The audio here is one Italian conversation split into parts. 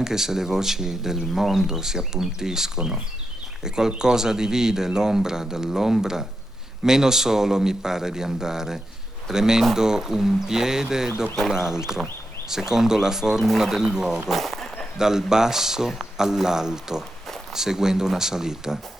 anche se le voci del mondo si appuntiscono e qualcosa divide l'ombra dall'ombra, meno solo mi pare di andare, premendo un piede dopo l'altro, secondo la formula del luogo, dal basso all'alto, seguendo una salita.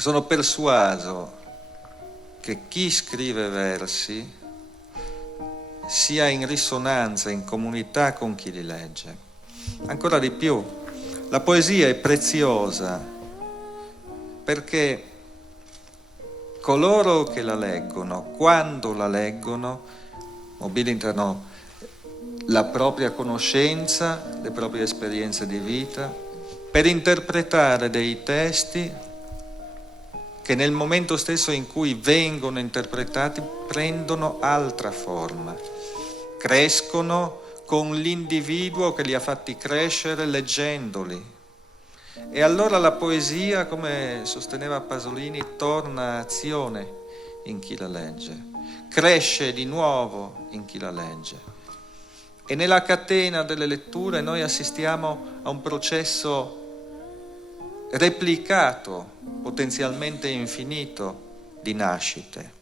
Sono persuaso che chi scrive versi sia in risonanza, in comunità con chi li legge. Ancora di più, la poesia è preziosa perché coloro che la leggono, quando la leggono, mobilitano la propria conoscenza, le proprie esperienze di vita, per interpretare dei testi che nel momento stesso in cui vengono interpretati prendono altra forma, crescono con l'individuo che li ha fatti crescere leggendoli. E allora la poesia, come sosteneva Pasolini, torna azione in chi la legge, cresce di nuovo in chi la legge. E nella catena delle letture noi assistiamo a un processo replicato, potenzialmente infinito, di nascite.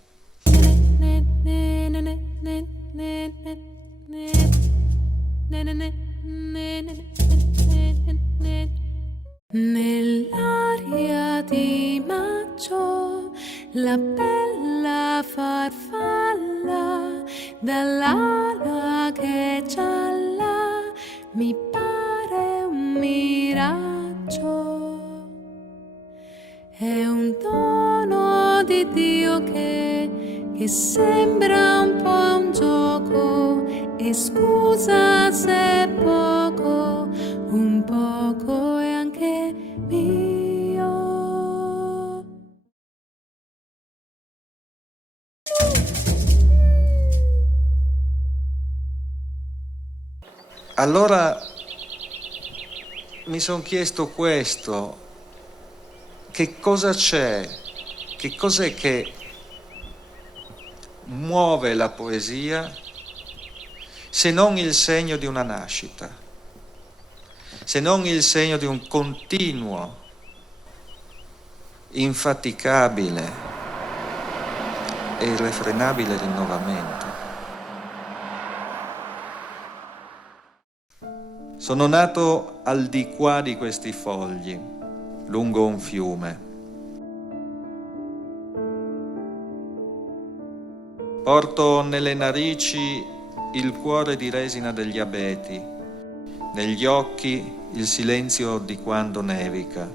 Nell'aria di maggio la bella farfalla dall'ala che gialla mi pare un miraggio. È un dono di Dio che sembra un po' un gioco, e scusa se è poco, un poco è anche mio. Allora mi sono chiesto questo. Che cosa c'è? Che cos'è che muove la poesia se non il segno di una nascita, se non il segno di un continuo, infaticabile e irrefrenabile rinnovamento? Sono nato al di qua di questi fogli, lungo un fiume. Porto nelle narici il cuore di resina degli abeti, negli occhi il silenzio di quando nevica,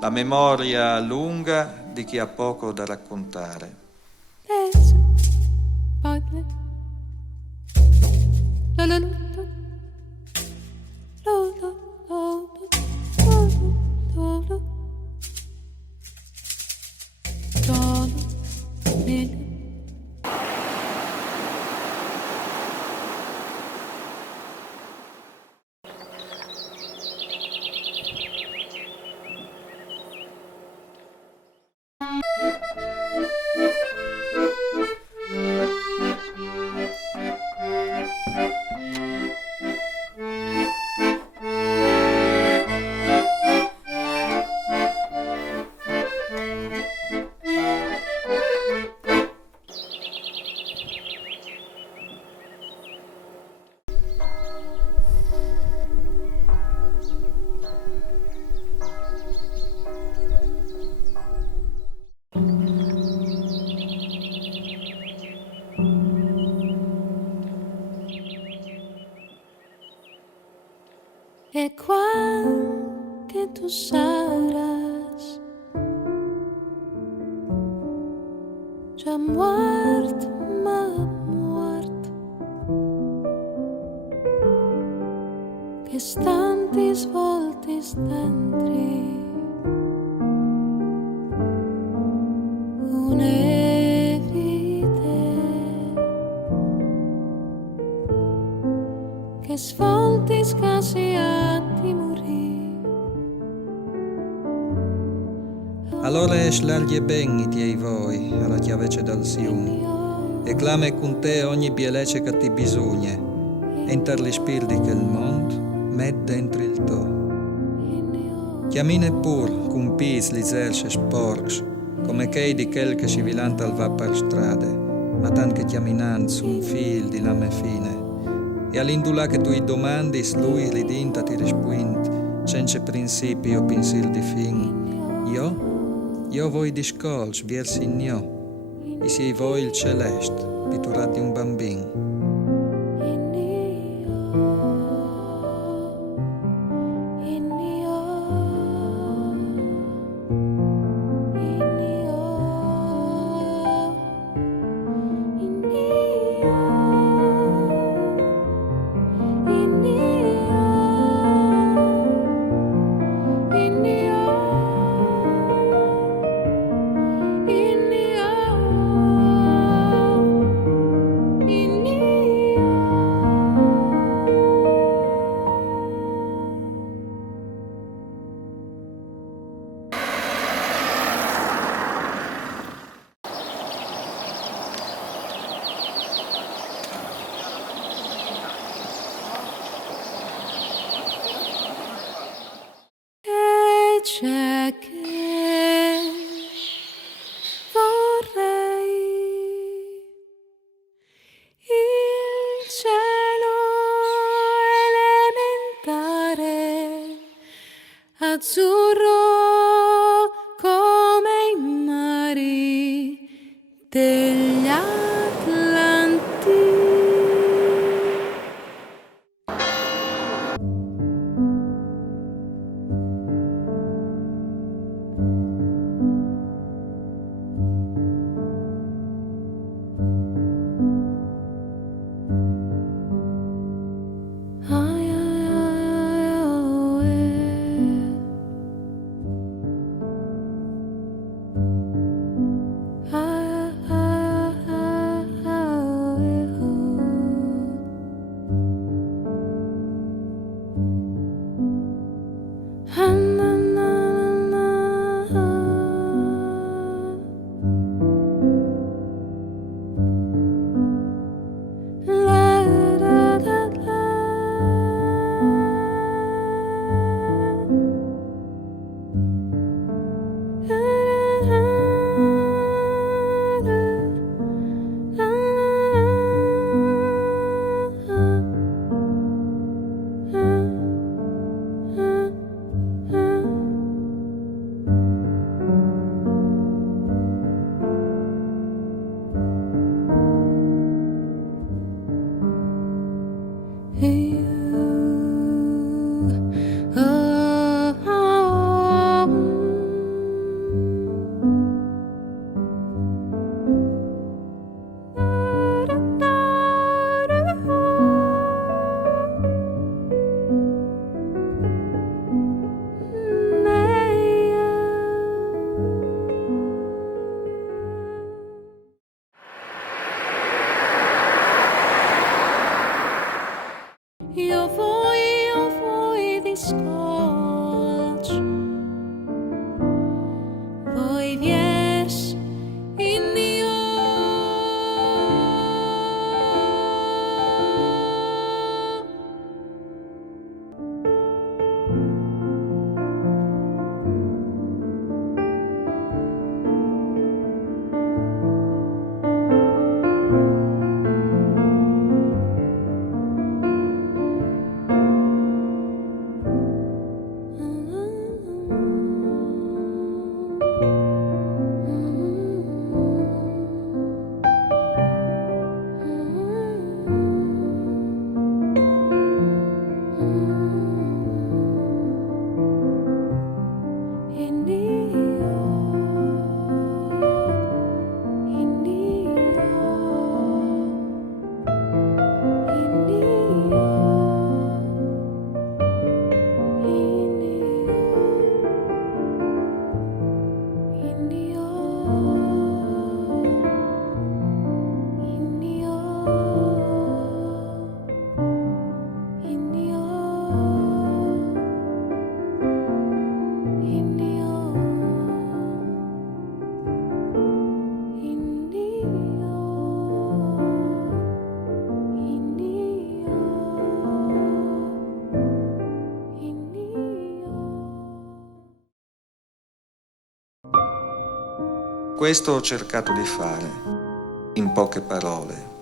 la memoria lunga di chi ha poco da raccontare. e quan que tu seràs ja mort, m'ha mort, che stantis voltis dentri une vite che svoltis quasi a di morì. Allora slarghi ben i voi alla chiavece dal Sion e clame con te ogni bielece che ti bisogna enter li spiriti che il mondo met dentro il to. Chiamine pur con pis li zerce sporcs come chei di quel che si vilanta al va per strade ma tan che chiaminan su un fil di lame fine e all'indula che tu i domandi lui ridinta ti rispuint senza principi o pensier di fin io voi discolci versi gnò e sei voi il celeste piturato di un bambino. C'è che vorrei il cielo elementare, azzurro come i mari degli Atlanti. Questo ho cercato di fare, in poche parole.